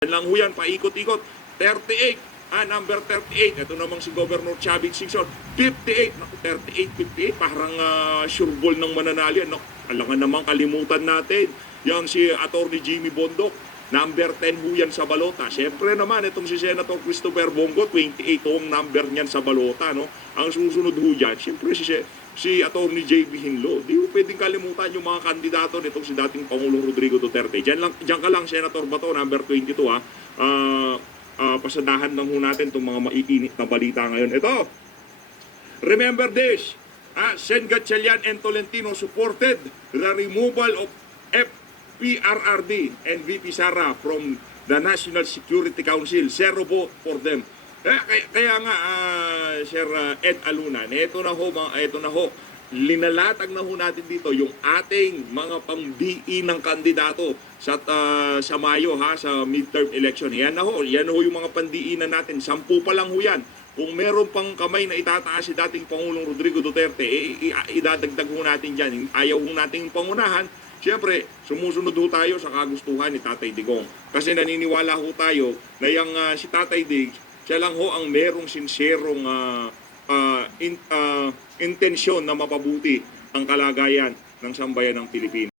Yan lang ho yan, paikot-ikot. 38, number 38. Ito namang si Governor Chavit Singson. 58, naku, 38, 58. Parang sure ball ng mananalo yan. Naku, alangan namang kalimutan natin. Yang si Atty. Jimmy Bondoc. Number 10 ho yan sa balota. Siyempre naman, itong si Senator Christopher Bongo, 28 ho ang number niyan sa balota. No? Ang susunod ho dyan, siyempre si Atty. J.B. Hinlo. Di ho pwedeng kalimutan yung mga kandidato nitong si dating Pangulong Rodrigo Duterte. Diyan ka lang, Senator Bato, number 22 ha. Pasadahan lang ho natin itong mga maiinit na balita ngayon. Ito, remember this, Sen. Gatchalian and Tolentino supported the removal of FPRRD and VP Sara from the National Security Council. Zero vote for them. Kaya nga, Sir Ed Alunan, ito na ho, linalatag na ho natin dito yung ating mga pang-DE ng kandidato sa Mayo sa midterm election. Yan ho yung mga pang-DE na natin. 10 pa lang ho yan. Kung meron pang kamay na itataas si dating Pangulong Rodrigo Duterte, idadagdag ho natin dyan. Ayaw ho nating pangunahan. Siyempre, sumusunod ho tayo sa kagustuhan ni Tatay Digong. Kasi naniniwala ho tayo na yung si Tatay Dig, siya lang ho ang merong sinserong intensyon na mapabuti ang kalagayan ng sambayan ng Pilipinas.